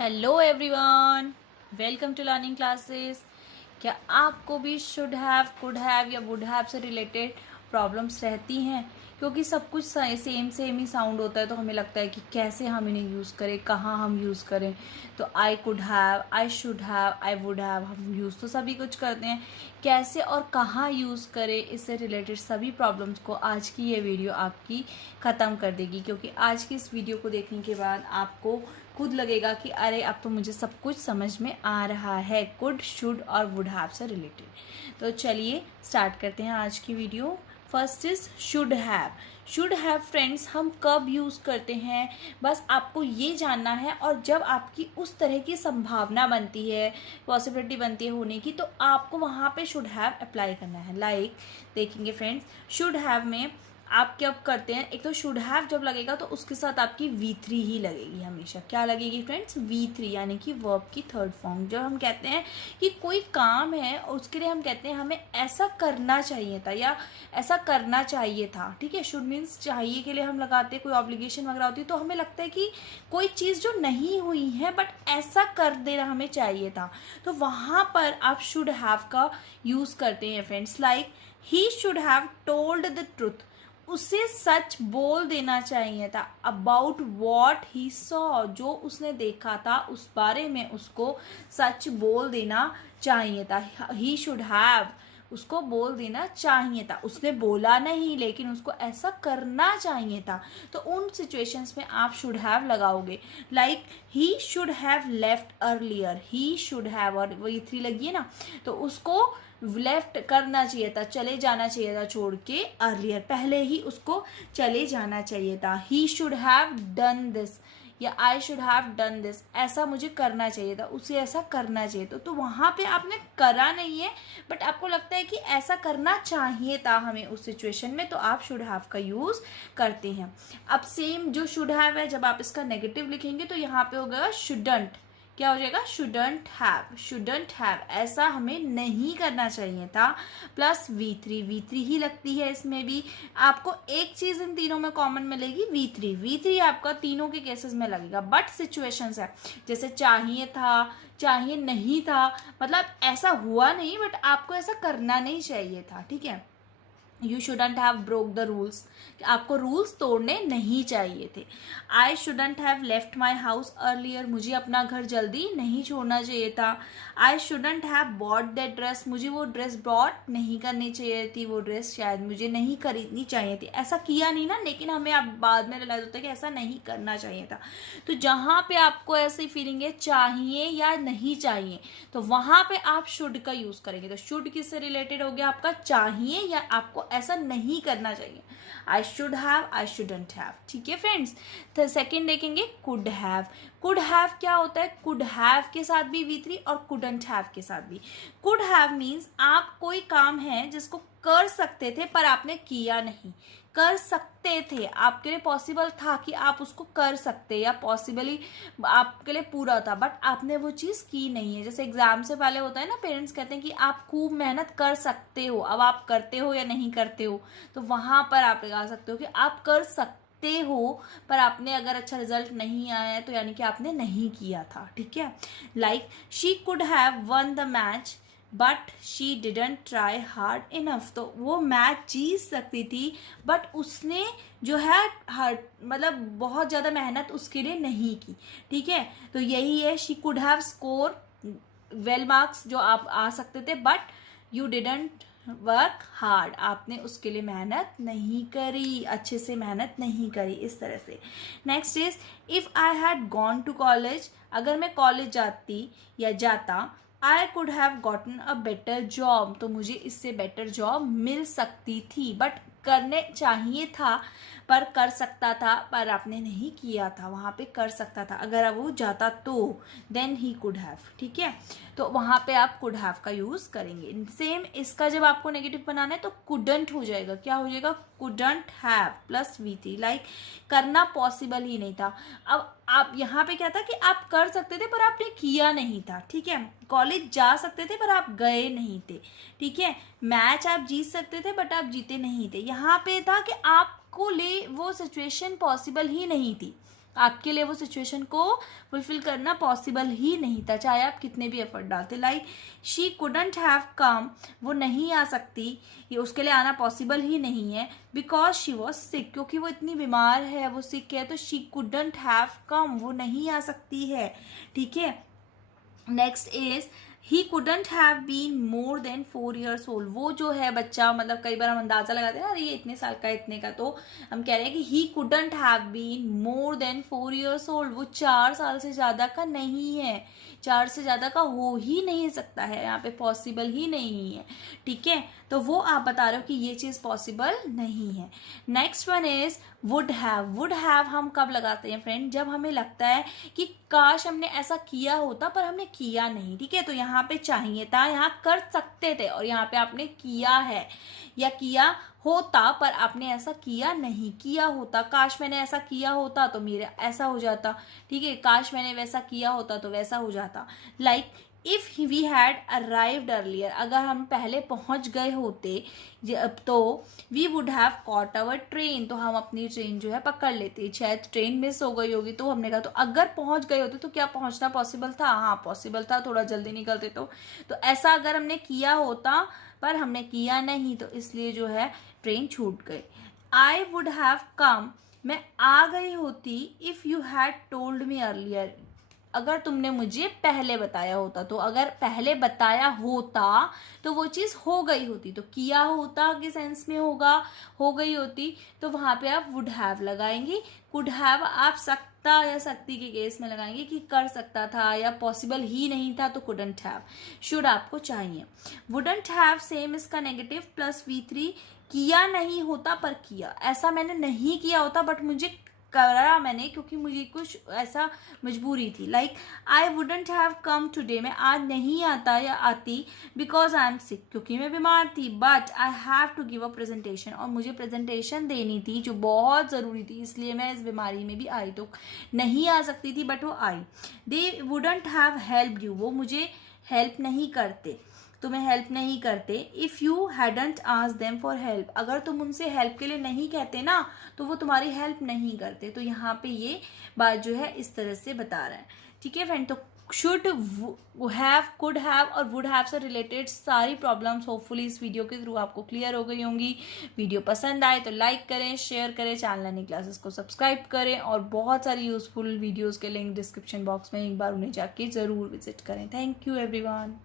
Hello everyone, welcome to learning classes. क्या आपको भी शुड हैव, कुड हैव या वुड हैव से रिलेटेड प्रॉब्लम्स रहती हैं? क्योंकि सब कुछ सेम सेम ही साउंड होता है, तो हमें लगता है कि कैसे हम इन्हें यूज़ करें, कहाँ हम यूज़ करें। तो आई could have, I should have, I would have, हम यूज़ तो सभी कुछ करते हैं, कैसे और कहाँ यूज़ करें, इससे रिलेटेड सभी प्रॉब्लम्स को आज की ये वीडियो आपकी ख़त्म कर देगी। क्योंकि आज की इस वीडियो को देखने के बाद आपको खुद लगेगा कि अरे अब तो मुझे सब कुछ समझ में आ रहा है, कुड, शुड और वुड हैव से रिलेटेड। तो चलिए स्टार्ट करते हैं आज की video. First is should have. Should have friends हम कब यूज़ करते हैं, बस आपको ये जानना है। और जब आपकी उस तरह की संभावना बनती है, पॉसिबिलिटी बनती है होने की, तो आपको वहाँ पे शुड हैव अप्लाई करना है। लाइक देखेंगे फ्रेंड्स, शुड हैव में आप क्या करते हैं, एक तो शुड हैव जब लगेगा तो उसके साथ आपकी V3 ही लगेगी हमेशा। क्या लगेगी फ्रेंड्स? V3, यानी कि वर्ब की थर्ड फॉर्म। जब हम कहते हैं कि कोई काम है और उसके लिए हम कहते हैं हमें ऐसा करना चाहिए था या ऐसा करना चाहिए था, ठीक है। शुड मीन्स चाहिए के लिए हम लगाते हैं, कोई ऑब्लिगेशन वगैरह होती है तो हमें लगता है कि कोई चीज़ जो नहीं हुई है बट ऐसा कर देना हमें चाहिए था, तो वहाँ पर आप शुड हैव का यूज़ करते हैं friends. Like he should have told the truth, उसे सच बोल देना चाहिए था। अबाउट वॉट ही सॉ, जो उसने देखा था उस बारे में उसको सच बोल देना चाहिए था। ही शुड हैव, उसको बोल देना चाहिए था। उसने बोला नहीं लेकिन उसको ऐसा करना चाहिए था, तो उन सिचुएशंस में आप शुड हैव लगाओगे। Like he should have left earlier, he should have और V3 लगी है ना, तो उसको लेफ्ट करना चाहिए था, चले जाना चाहिए था, छोड़ के अर्लियर, पहले ही उसको चले जाना चाहिए था। He should have done this या I should have done this, ऐसा मुझे करना चाहिए था, उसे ऐसा करना चाहिए। तो वहाँ पे आपने करा नहीं है बट आपको लगता है कि ऐसा करना चाहिए था हमें उस सिचुएशन में, तो आप शुड हैव का यूज़ करते हैं। अब सेम जो शुड हैव है, जब आप इसका नेगेटिव लिखेंगे तो यहाँ पे होगा शुडंट। क्या हो जाएगा? शुडंट हैव, शुडंट हैव, ऐसा हमें नहीं करना चाहिए था। प्लस V3 ही लगती है इसमें भी। आपको एक चीज़ इन तीनों में कॉमन मिलेगी, V3 आपका तीनों के केसेस में लगेगा। बट सिचुएशंस है, जैसे चाहिए था, चाहिए नहीं था, मतलब ऐसा हुआ नहीं बट आपको ऐसा करना नहीं चाहिए था, ठीक है। You shouldn't have broke the rules, आपको रूल्स तोड़ने नहीं चाहिए थे। I shouldn't have left my house earlier, मुझे अपना घर जल्दी नहीं छोड़ना चाहिए था। I shouldn't have bought that dress, मुझे वो ड्रेस बॉट नहीं करनी चाहिए थी, वो ड्रेस शायद मुझे नहीं खरीदनी चाहिए थी। ऐसा किया नहीं ना, लेकिन हमें अब बाद में रियलाइज होता है कि ऐसा नहीं करना चाहिए था। तो जहाँ पे आपको ऐसी फीलिंग है चाहिए या नहीं चाहिए, तो वहाँ पे आप शुड का यूज़ करेंगे। तो शुड किससे रिलेटेड हो गया? आपका चाहिए या आपको ऐसा नहीं करना चाहिए। आई should have, I shouldn't have, ठीक है फ्रेंड्स। तो सेकेंड देखेंगे कुड हैव। कुड हैव क्या होता है? कुड हैव के साथ भी V3 और कुडंट हैव के साथ भी। कुड हैव मीन्स आप कोई काम है जिसको कर सकते थे पर आपने किया नहीं। कर सकते थे, आपके लिए पॉसिबल था कि आप उसको कर सकते, या पॉसिबली आपके लिए पूरा था बट आपने वो चीज़ की नहीं है। जैसे एग्जाम से पहले होता है ना, पेरेंट्स कहते हैं कि आप खूब मेहनत कर सकते हो, अब आप करते हो या नहीं करते हो, तो वहाँ पर आप लगा सकते हो कि आप कर सकते हो, पर आपने अगर अच्छा रिजल्ट नहीं आया है तो यानी कि आपने नहीं किया था, ठीक है। Like she could have one the match but she didn't try hard enough, तो वो मैच जीत सकती थी बट उसने जो है हर मतलब बहुत ज़्यादा मेहनत उसके लिए नहीं की, ठीक है। तो यही है, she could have score well marks जो आप आ सकते थे, but you didn't work hard, आपने उसके लिए मेहनत नहीं करी, अच्छे से मेहनत नहीं करी, इस तरह से। Next is if I had gone to college, अगर मैं कॉलेज जाती या जाता, I could have gotten a better job, तो मुझे इससे बेटर जॉब मिल सकती थी। बट करने चाहिए था पर कर सकता था, पर आपने नहीं किया था, वहाँ पे कर सकता था, अगर अब वो जाता तो देन ही कुड हैव, ठीक है। तो वहाँ पे आप कुड हैव का यूज़ करेंगे। सेम इसका जब आपको नेगेटिव बनाना है तो कुडंट हो जाएगा। क्या हो जाएगा? Couldn't have plus V3, like करना पॉसिबल ही नहीं था। अब आप यहाँ पे क्या था कि आप कर सकते थे पर आपने किया नहीं था, ठीक है। कॉलेज जा सकते थे पर आप गए नहीं थे, ठीक है। मैच आप जीत सकते थे बट आप जीते नहीं थे। यहाँ पे था कि आपको लिए वो सिचुएशन पॉसिबल ही नहीं थी, आपके लिए वो सिचुएशन को फुलफिल करना पॉसिबल ही नहीं था, चाहे आप कितने भी एफर्ट डालते। Like she couldn't have come, वो नहीं आ सकती, ये उसके लिए आना पॉसिबल ही नहीं है, बिकॉज शी वॉज सिक, क्योंकि वो इतनी बीमार है, वो सिक है, तो शी कुडंट हैव कम, वो नहीं आ सकती है। ठीक है, next is he couldn't have been more than 4 years old। वो जो है बच्चा, मतलब कई बार हम अंदाजा लगाते हैं अरे ये इतने साल का, इतने का, तो हम कह रहे हैं कि he couldn't have been more than 4 years old, वो 4 साल से ज़्यादा का नहीं है, 4 से ज़्यादा का हो ही नहीं सकता है, यहाँ पे पॉसिबल ही नहीं है। ठीक है, तो वो आप बता रहे हो कि ये चीज़ पॉसिबल नहीं है। Next one is would have. Would have हम कब लगाते हैं फ्रेंड, जब हमें लगता है कि काश हमने ऐसा किया होता पर हमने किया नहीं। ठीक है, तो यहाँ पे चाहिए था, यहाँ कर सकते थे, और यहाँ पे आपने किया है या किया होता पर आपने ऐसा किया नहीं। किया होता, काश मैंने ऐसा किया होता तो मेरा ऐसा हो जाता। ठीक है, काश मैंने वैसा किया होता तो वैसा हो जाता। Like if we had arrived earlier, अगर हम पहले पहुंच गए होते तो we would have caught our train, तो हम अपनी ट्रेन जो है पकड़ लेते। शायद ट्रेन मिस हो गई होगी, तो हमने कहा तो अगर पहुंच गए होते तो क्या पहुंचना पॉसिबल था? हाँ पॉसिबल था, थोड़ा जल्दी निकलते तो ऐसा अगर हमने किया होता, पर हमने किया नहीं, तो इसलिए जो है ट्रेन छूट गई। आई वुड हैव कम, मैं आ गई होती, if you had told me earlier, अगर तुमने मुझे पहले बताया होता। तो अगर पहले बताया होता तो वो चीज़ हो गई होती, तो किया होता के सेंस में होगा, हो गई होती, तो वहाँ पे आप वुड हैव लगाएंगे। कुड हैव आप सकता या सकती के केस में लगाएंगे कि कर सकता था या पॉसिबल ही नहीं था, तो कुडंट हैव। शुड आपको चाहिए। वुडंट हैव सेम इसका नेगेटिव प्लस V3, किया नहीं होता पर किया, ऐसा मैंने नहीं किया होता बट मुझे करा मैंने क्योंकि मुझे कुछ ऐसा मजबूरी थी। Like I wouldn't have come today, मैं आज नहीं आता या आती, बिकॉज आई एम सिक, क्योंकि मैं बीमार थी, but I have to give a presentation, और मुझे प्रेजेंटेशन देनी थी जो बहुत ज़रूरी थी, इसलिए मैं इस बीमारी में भी आई। तो नहीं आ सकती थी बट वो आई। They wouldn't have help you, वो मुझे हेल्प नहीं करते, तुम्हें हेल्प नहीं करते। If you hadn't ask them for help, अगर तुम उनसे हेल्प के लिए नहीं कहते ना तो वो तुम्हारी हेल्प नहीं करते। तो यहाँ पे ये बात जो है इस तरह से बता रहा है। ठीक है फ्रेंड, तो शुड हैव, कुड हैव और वुड हैव से रिलेटेड सारी प्रॉब्लम्स होपफुली इस वीडियो के थ्रू आपको क्लियर हो गई होंगी। वीडियो पसंद आए तो लाइक करें, शेयर करें, चैनल लर्निंग क्लासेस को सब्सक्राइब करें, और बहुत सारी यूजफुल वीडियोज़ के लिंक डिस्क्रिप्शन बॉक्स में एक बार उन्हें जाके ज़रूर विजिट करें। Thank you everyone.